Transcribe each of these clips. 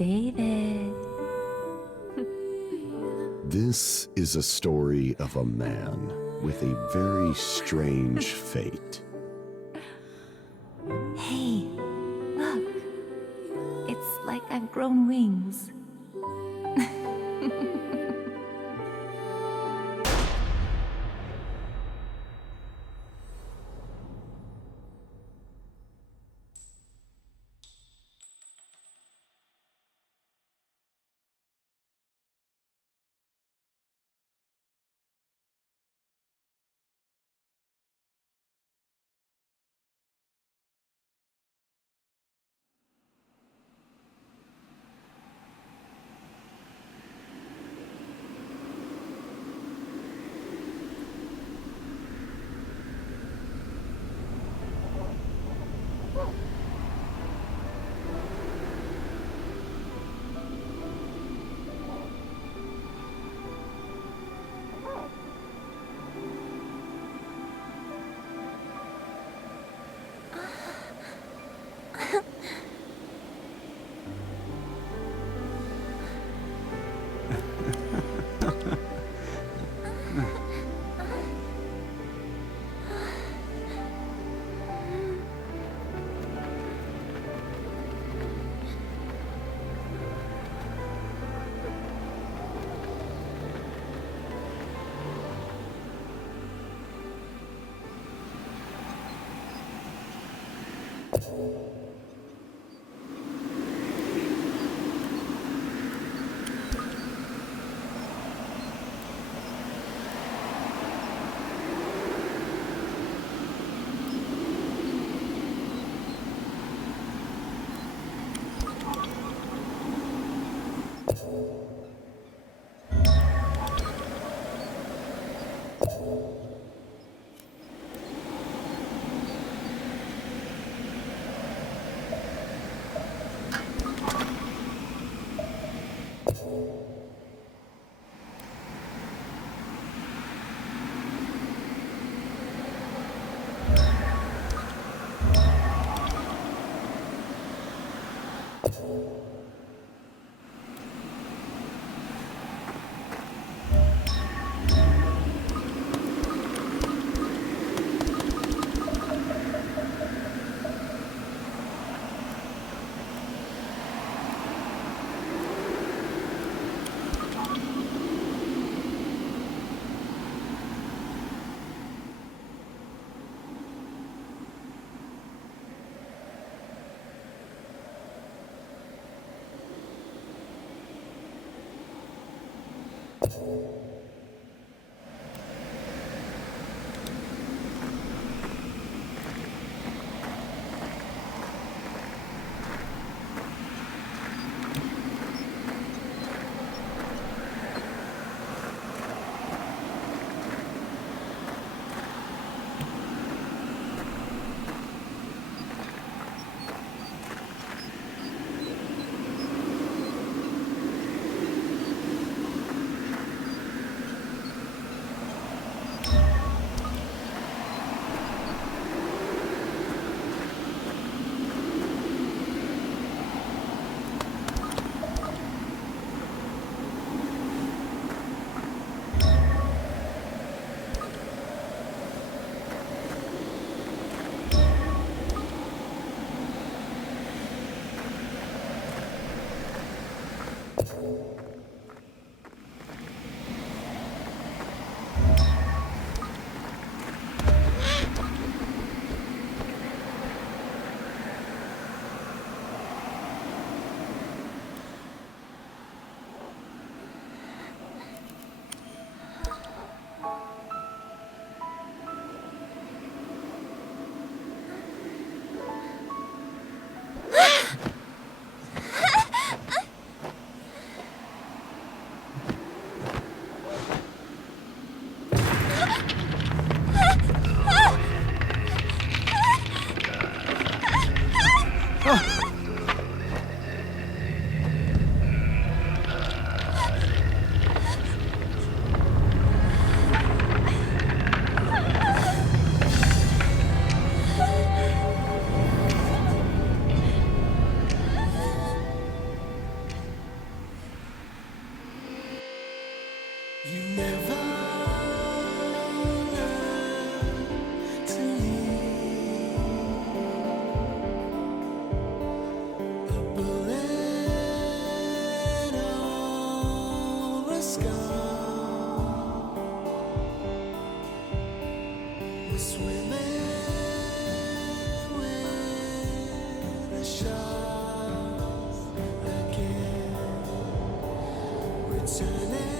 David. This is a story of a man with a very strange fate. Hey, look. It's like I've grown wings. You never learn to leave a bullet or a scar. We're swimming with the sharks again, returning.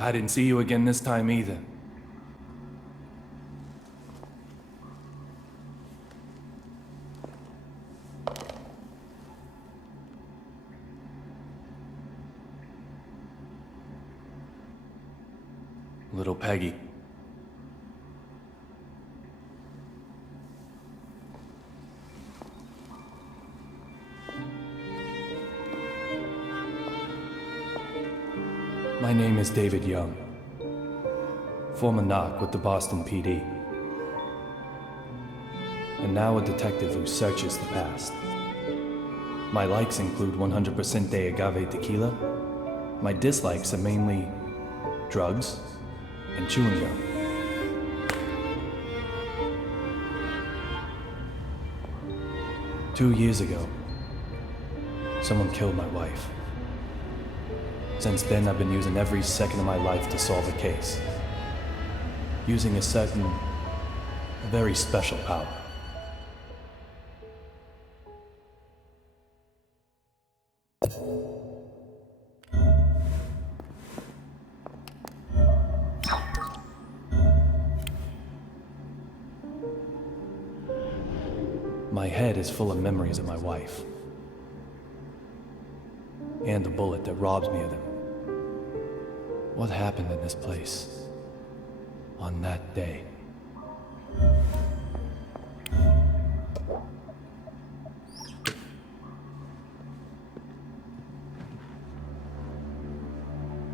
I didn't see you again this time either. Little Peggy. My name is David Young, former knock with the Boston PD, and now a detective who searches the past. My likes include 100% de agave tequila. My dislikes are mainly drugs and chewing gum. Two years ago, someone killed my wife. Since then, I've been using every second of my life to solve a case. Using a very special power. My head is full of memories of my wife. And the bullet that robs me of them. What happened in this place on that day?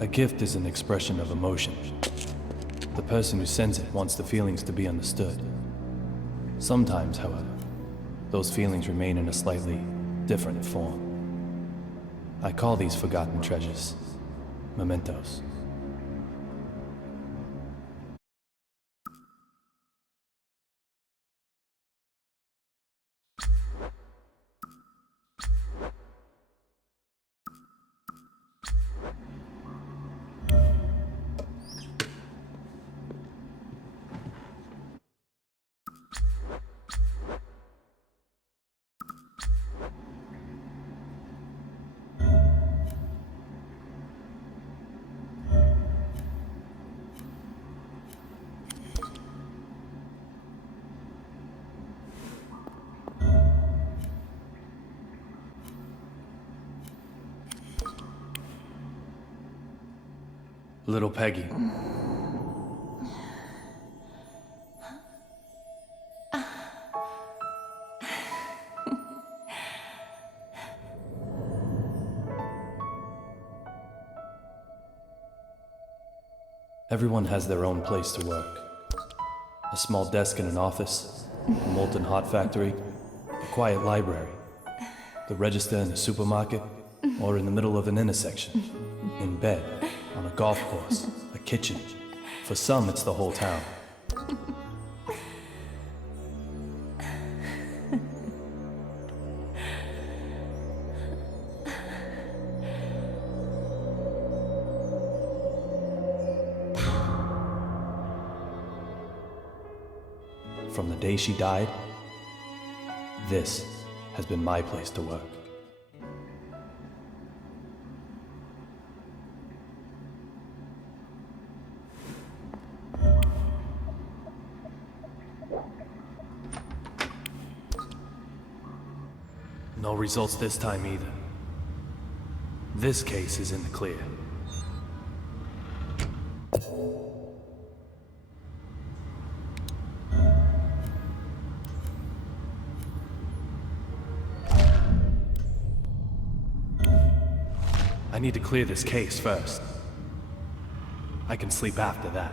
A gift is an expression of emotion. The person who sends it wants the feelings to be understood. Sometimes, however, those feelings remain in a slightly different form. I call these forgotten treasures mementos. Little Peggy. Everyone has their own place to work. A small desk in an office, a molten hot factory, a quiet library, the register in a supermarket, or in the middle of an intersection, in bed, on a golf course, a kitchen. For some, it's the whole town. from the day she died, this has been my place to work. No results this time either. This case is in the clear. I need to clear this case first. I can sleep after that.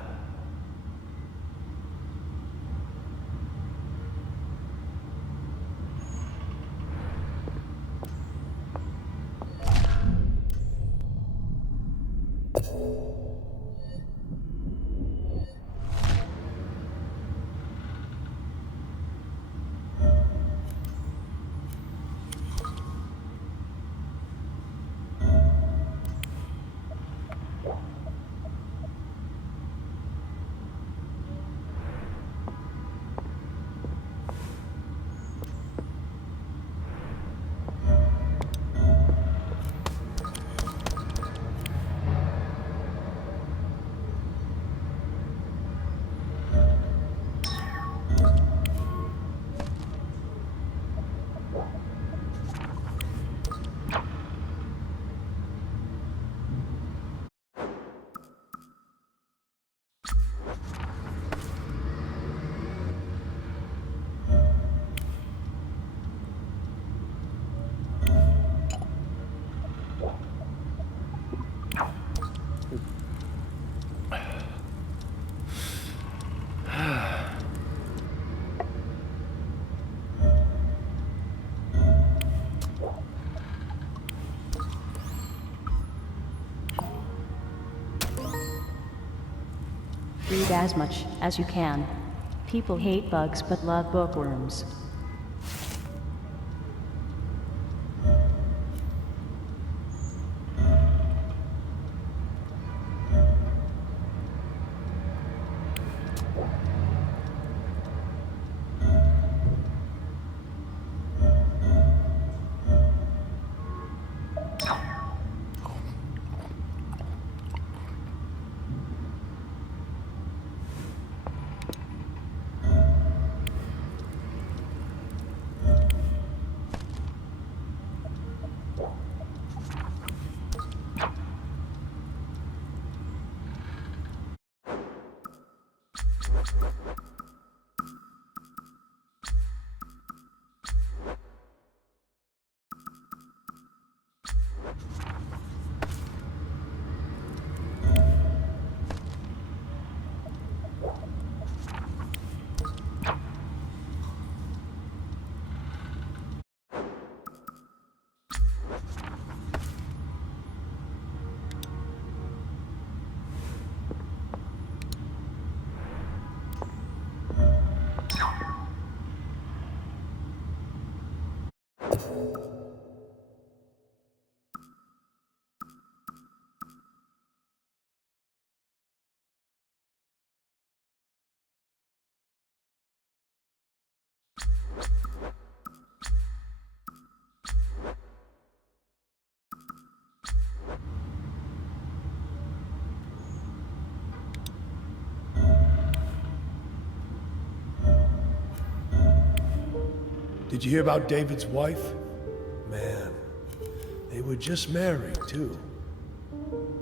Read as much as you can. People hate bugs but love bookworms. Did you hear about David's wife? Man, they were just married, too.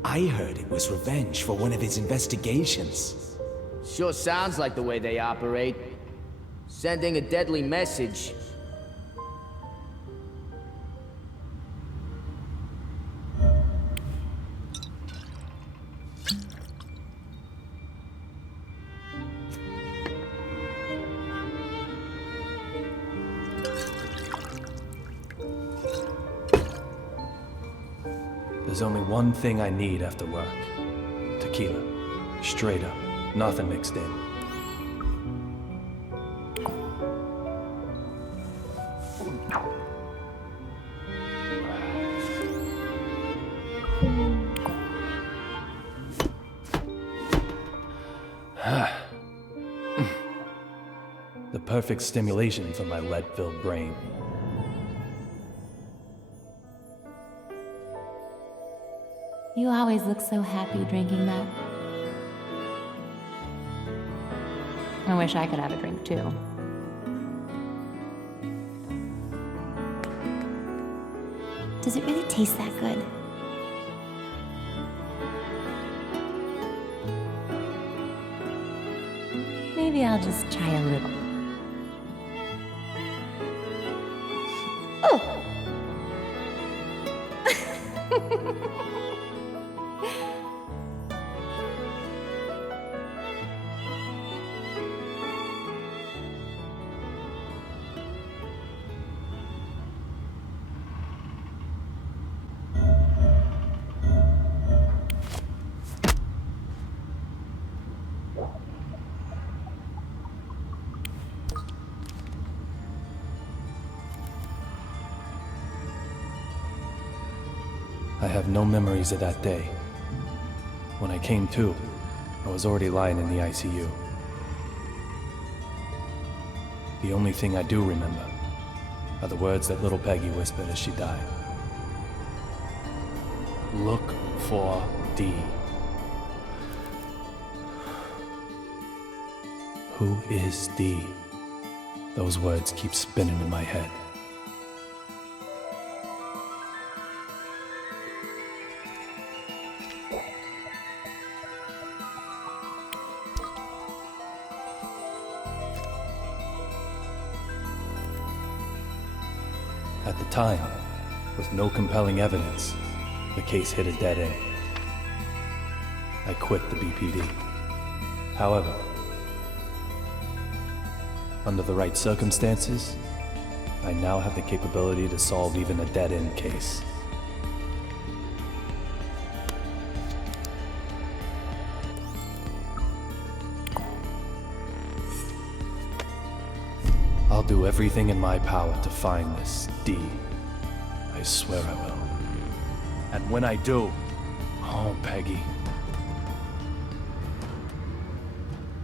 I heard it was revenge for one of his investigations. Sure sounds like the way they operate. Sending a deadly message. There's only one thing I need after work. Tequila. Straight up. Nothing mixed in. The perfect stimulation for my lead-filled brain. You always look so happy drinking that. I wish I could have a drink too. Does it really taste that good? Maybe I'll just try a little. Oh! I have no memories of that day. When I came to, I was already lying in the ICU. The only thing I do remember are the words that little Peggy whispered as she died. Look for D. Who is D? Those words keep spinning in my head. At the time, with no compelling evidence, the case hit a dead end. I quit the BPD. However, under the right circumstances, I now have the capability to solve even a dead-end case. I'll do everything in my power to find this D. I swear I will. And when I do, oh, Peggy.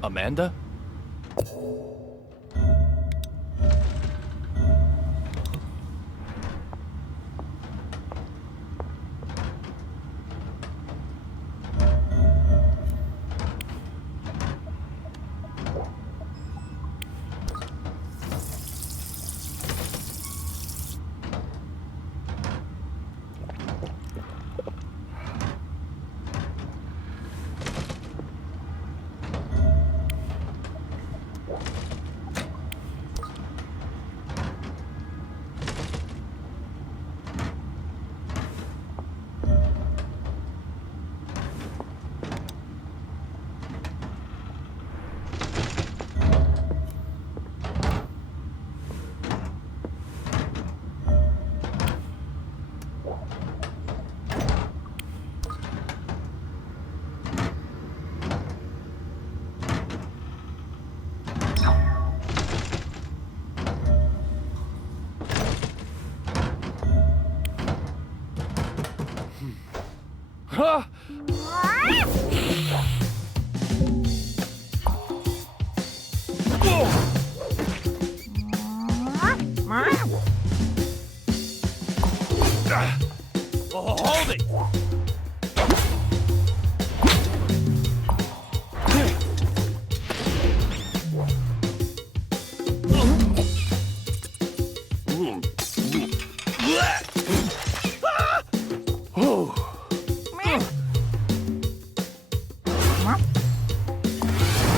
Amanda? Hold it!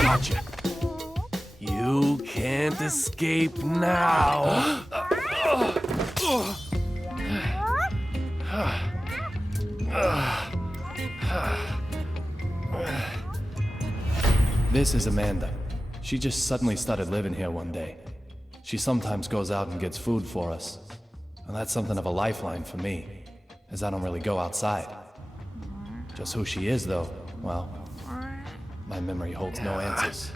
Gotcha. You can't escape now. This is Amanda. She just suddenly started living here one day. She sometimes goes out and gets food for us. And that's something of a lifeline for me, as I don't really go outside. Just who she is, though, well, my memory holds no answers.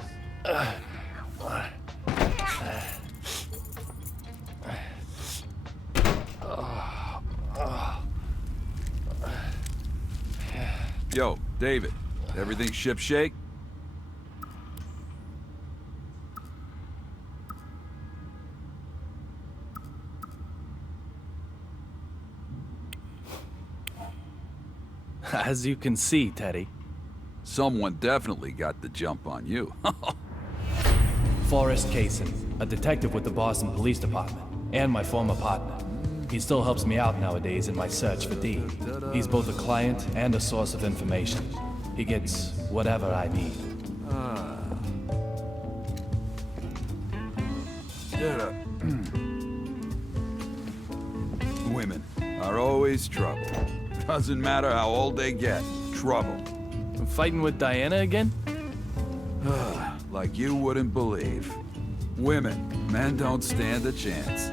Yo, David, everything shipshape? As you can see, Teddy, Someone definitely got the jump on you. Forrest Kaysen, a detective with the Boston Police Department, and my former partner. He still helps me out nowadays in my search for Dee. He's both a client and a source of information. He gets whatever I need. Women are always trouble. Doesn't matter how old they get, trouble. I'm fighting with Diana again? Like you wouldn't believe. Women, men don't stand a chance.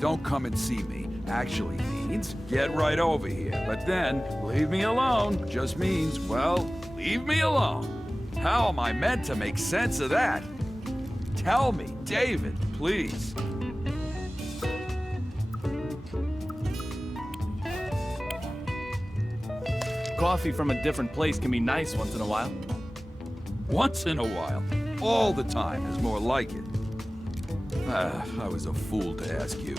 Don't come and see me actually means get right over here. But then, leave me alone just means, well, leave me alone. How am I meant to make sense of that? Tell me, David, please. Coffee from a different place can be nice once in a while. Once in a while. All the time is more like it. I was a fool to ask you.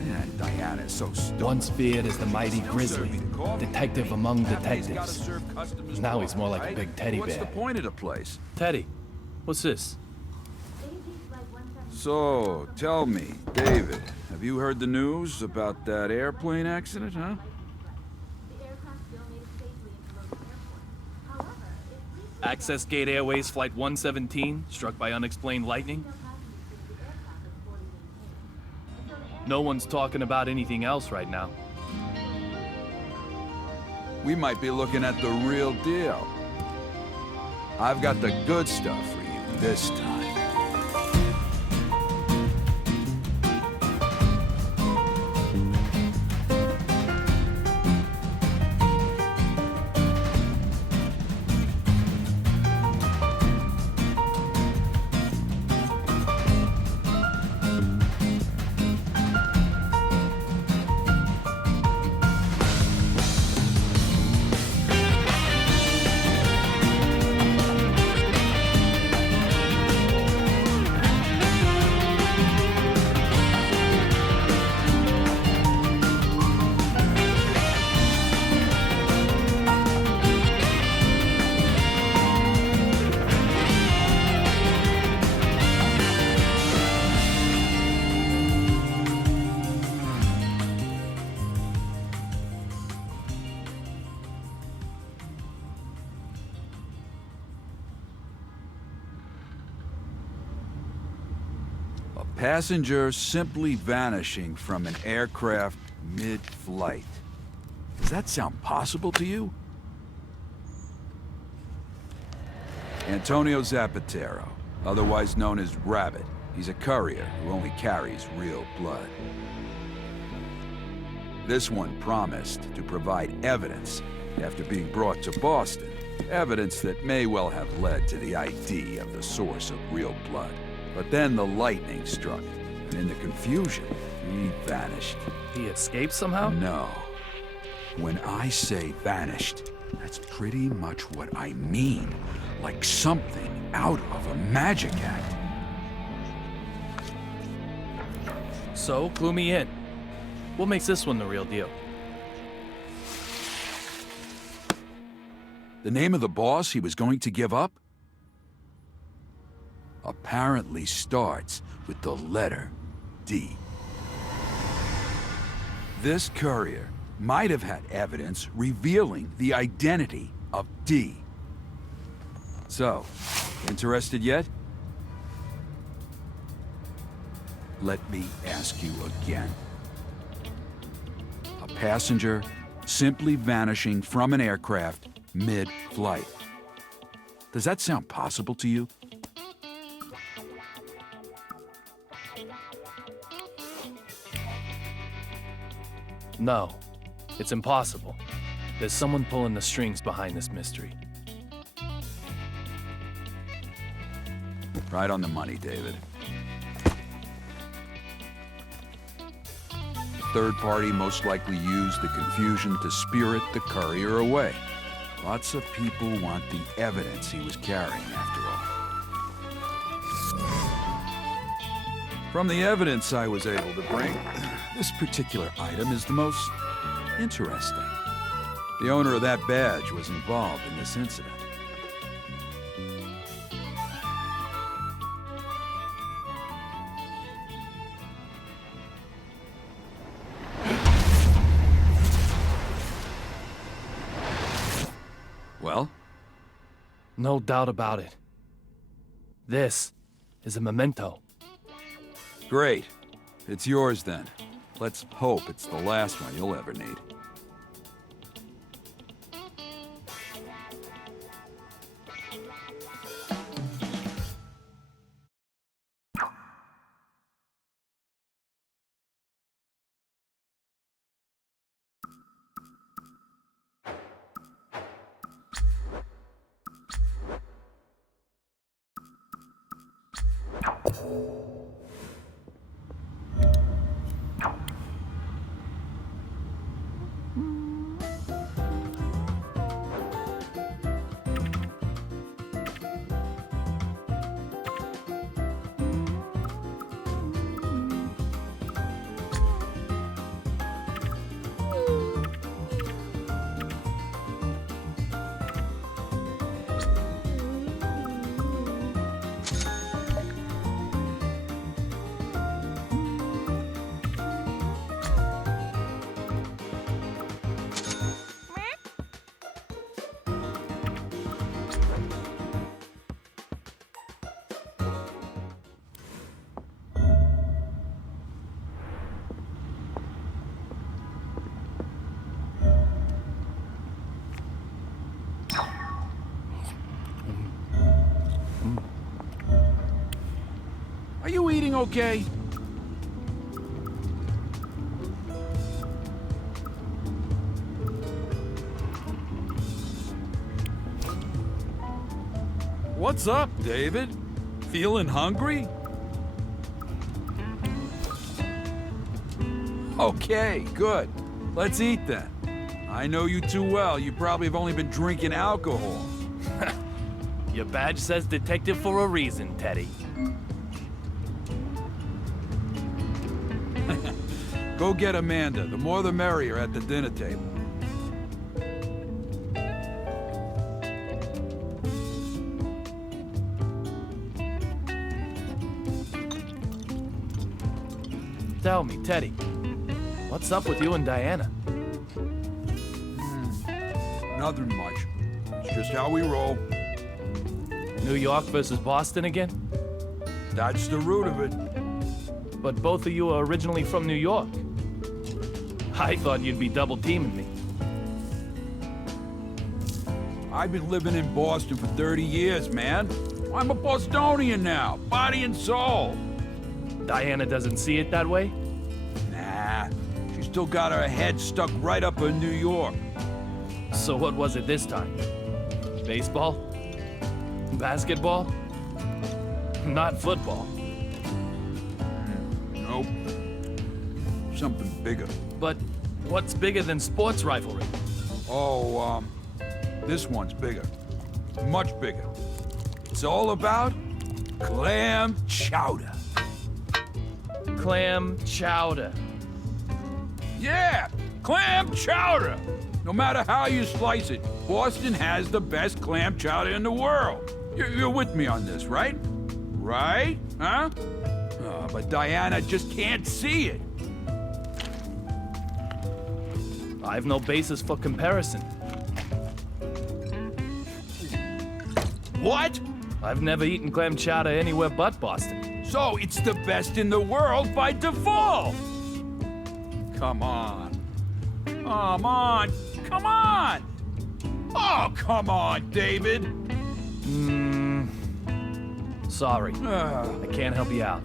Man, Diana's so stupid. Once feared as the mighty grizzly, detective among detectives. Now he's more like a big teddy What's the bear. point of the place? Teddy, what's this? So, tell me, David, have you heard the news about that airplane accident, huh? Access Gate Airways Flight 117, struck by unexplained lightning? No one's talking about anything else right now. We might be looking at the real deal. I've got the good stuff for you this time. Passenger simply vanishing from an aircraft mid-flight. Does that sound possible to you? Antonio Zapatero, otherwise known as Rabbit. He's a courier who only carries real blood. This one promised to provide evidence after being brought to Boston. Evidence that may well have led to the ID of the source of real blood. But then the lightning struck, and in the confusion, he vanished. He escaped somehow? No. When I say vanished, that's pretty much what I mean. Like something out of a magic act. So, clue me in. What makes this one the real deal? The name of the boss he was going to give up? Apparently starts with the letter D. This courier might have had evidence revealing the identity of D. So, interested yet? Let me ask you again. A passenger simply vanishing from an aircraft mid-flight. Does that sound possible to you? No, it's impossible. There's someone pulling the strings behind this mystery. Right on the money, David. Third party most likely used the confusion to spirit the courier away. Lots of people want the evidence he was carrying, after all. From the evidence I was able to bring, this particular item is the most interesting. The owner of that badge was involved in this incident. Well? No doubt about it. This is a memento. Great. It's yours then. Let's hope it's the last one you'll ever need. Are you eating okay? What's up, David? Feeling hungry? Okay, good. Let's eat then. I know you too well. You probably have only been drinking alcohol. Your badge says detective for a reason, Teddy. Go get Amanda. The more the merrier at the dinner table. Tell me, Teddy, what's up with you and Diana? Nothing much. It's just how we roll. New York versus Boston again? That's the root of it. But both of you are originally from New York. I thought you'd be double teaming me. I've been living in Boston for 30 years, man. I'm a Bostonian now, body and soul. Diana doesn't see it that way? Nah, she's still got her head stuck right up in New York. So what was it this time? Baseball? Basketball? Not football. Nope. Something bigger. But what's bigger than sports rivalry? Oh, this one's bigger. Much bigger. It's all about clam chowder. Clam chowder. Yeah, clam chowder! No matter how you slice it, Boston has the best clam chowder in the world. You're with me on this, right? Right? Huh? But Diana just can't see it. I've no basis for comparison. What? I've never eaten clam chowder anywhere but Boston. So it's the best in the world by default! Come on. Come on. Come on! Oh, come on, David! Sorry. I can't help you out.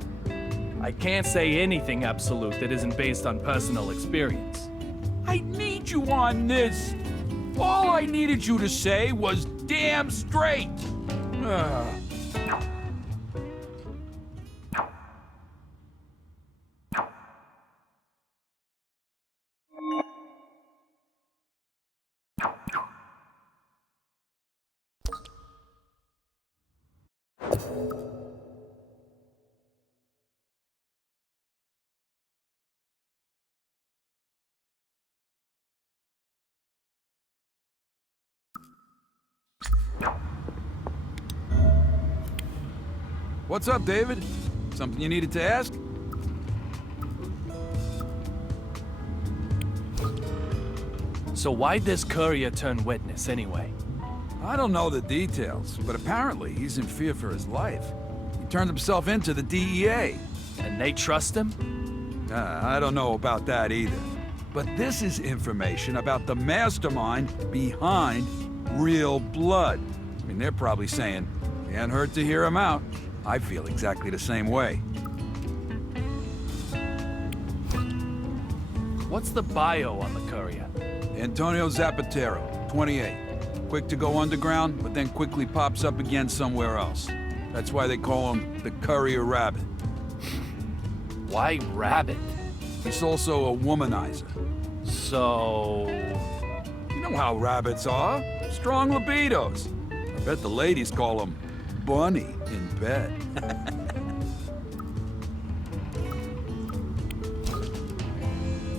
I can't say anything absolute that isn't based on personal experience. I need you on this. All I needed you to say was damn straight. What's up, David? Something you needed to ask? So why'd this courier turn witness anyway? I don't know the details, but apparently he's in fear for his life. He turned himself into the DEA. And they trust him? I don't know about that either. But this is information about the mastermind behind Real Blood. I mean, they're probably saying, can't hurt to hear him out. I feel exactly the same way. What's the bio on the courier? Antonio Zapatero, 28. Quick to go underground, but then quickly pops up again somewhere else. That's why they call him the Courier Rabbit. Why Rabbit? He's also a womanizer. So... You know how rabbits are. Strong libidos. I bet the ladies call him Bunny in bed.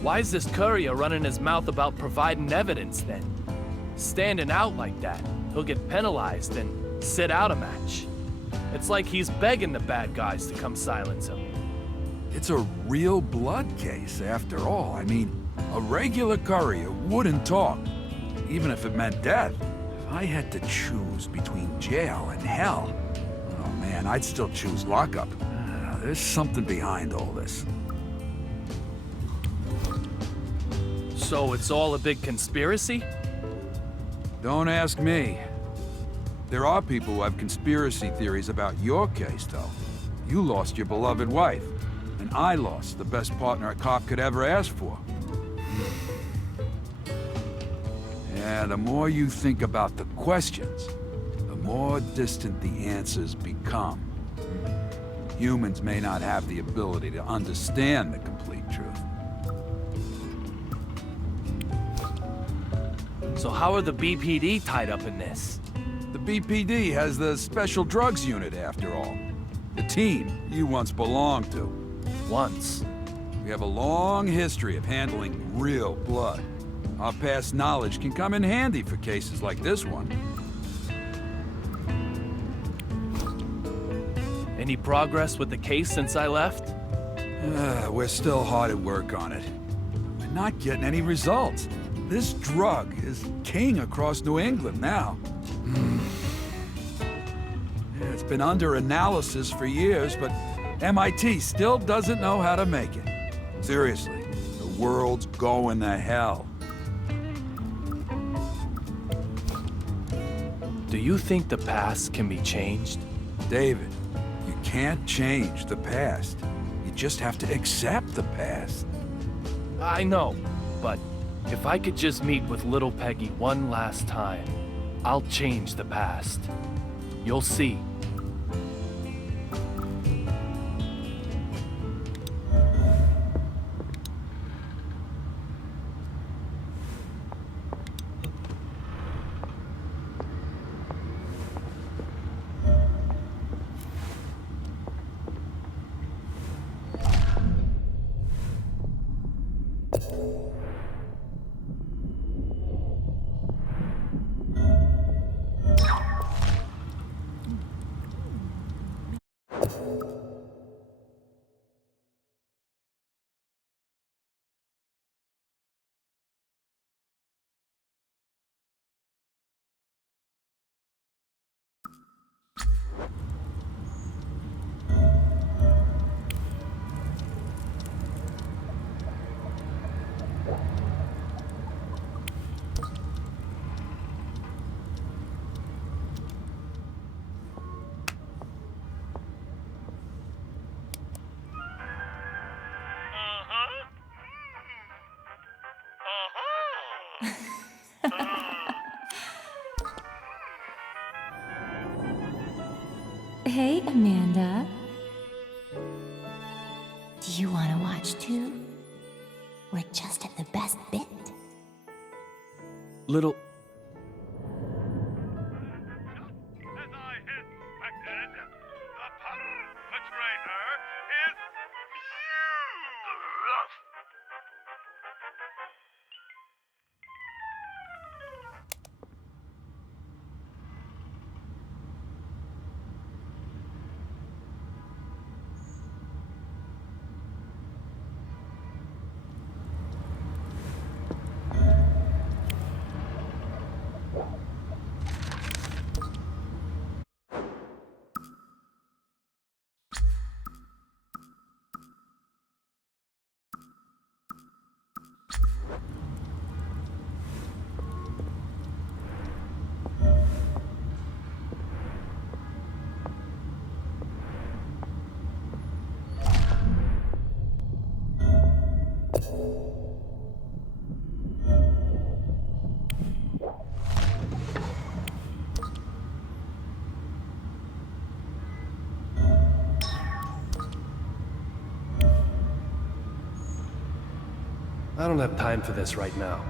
Why's this courier running his mouth about providing evidence then? Standing out like that, he'll get penalized and sit out a match. It's like he's begging the bad guys to come silence him. It's a real blood case, after all. I mean, a regular courier wouldn't talk, even if it meant death. If I had to choose between jail and hell, oh man, I'd still choose lockup. There's something behind all this. So it's all a big conspiracy? Don't ask me. There are people who have conspiracy theories about your case, though. You lost your beloved wife, and I lost the best partner a cop could ever ask for. Yeah, the more you think about the questions, the more distant the answers become. Humans may not have the ability to understand the complete truth. So how are the BPD tied up in this? The BPD has the Special Drugs Unit, after all. The team you once belonged to. Once. We have a long history of handling real blood. Our past knowledge can come in handy for cases like this one. Any progress with the case since I left? We're still hard at work on it. We're not getting any results. This drug is king across New England now. Yeah, it's been under analysis for years, but MIT still doesn't know how to make it. Seriously, the world's going to hell. Do you think the past can be changed? David, you can't change the past. You just have to accept the past. I know, but if I could just meet with little Peggy one last time, I'll change the past. You'll see. Hey, Amanda. Do you want to watch too? We're just at the best bit. Little... As I expected, the perpetrator is I don't have time for this right now.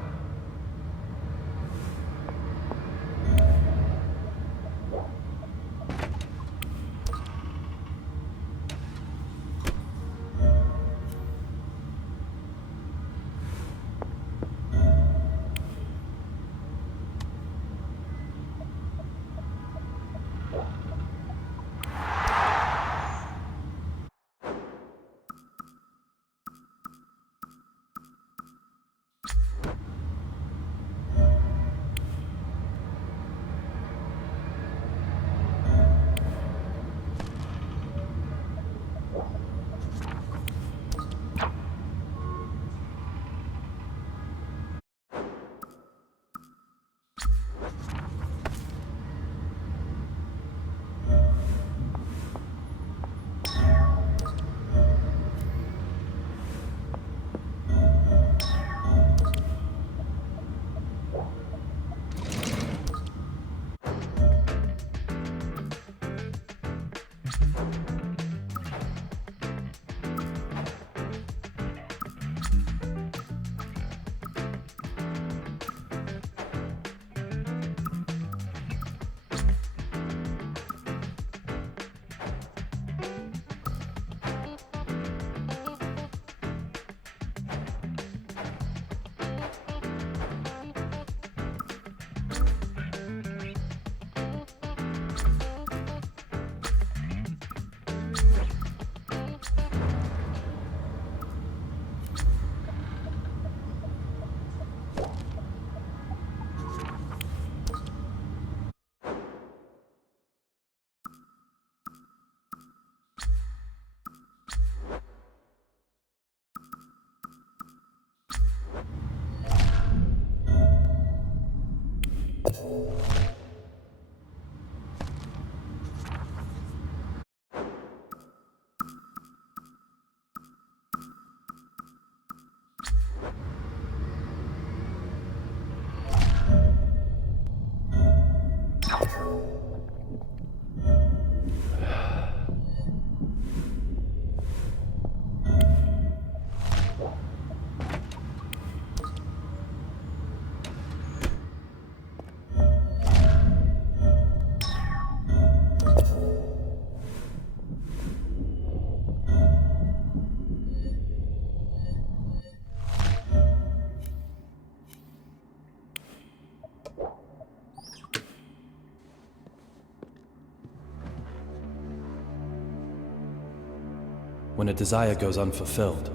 When a desire goes unfulfilled,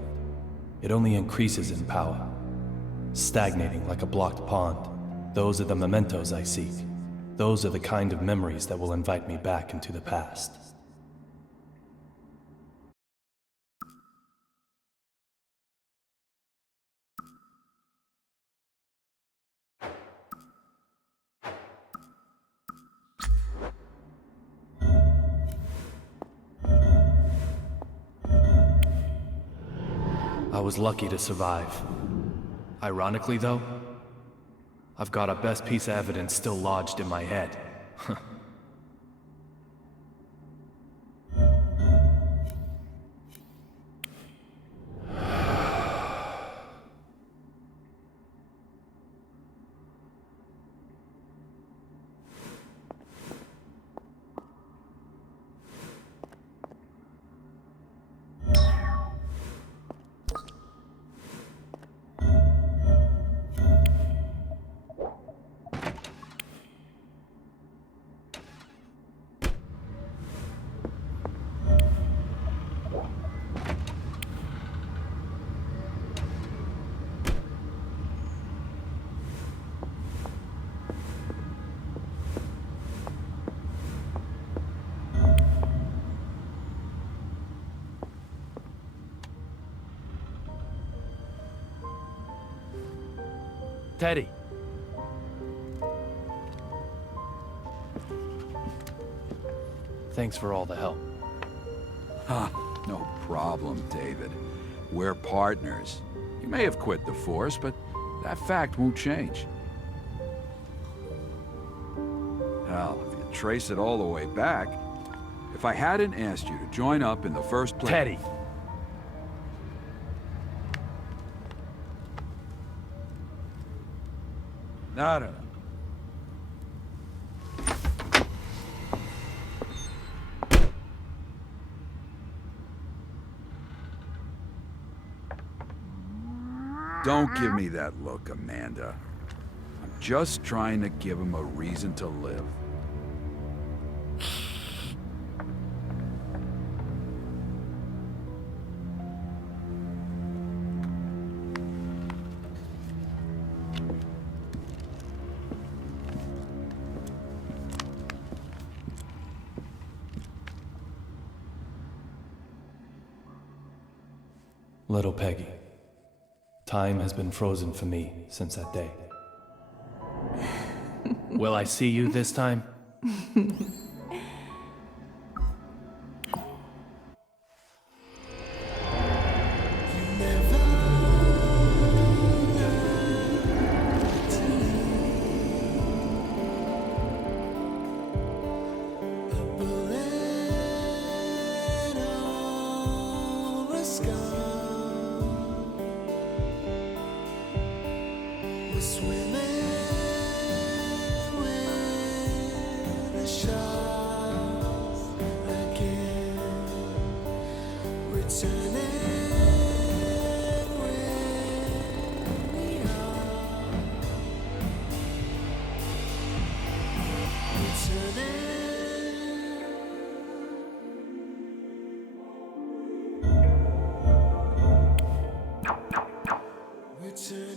it only increases in power, stagnating like a blocked pond. Those are the mementos I seek. Those are the kind of memories that will invite me back into the past. I was lucky to survive. Ironically, though, I've got a best piece of evidence still lodged in my head. Teddy. Thanks for all the help. No problem, David. We're partners. You may have quit the force, but that fact won't change. Hell, if you trace it all the way back, if I hadn't asked you to join up in the first place... Teddy! Nada. Don't give me that look, Amanda. I'm just trying to give him a reason to live. Little Peggy. Time has been frozen for me since that day. Will I see you this time? We're swimming with the sharks again, returning when we are, returning.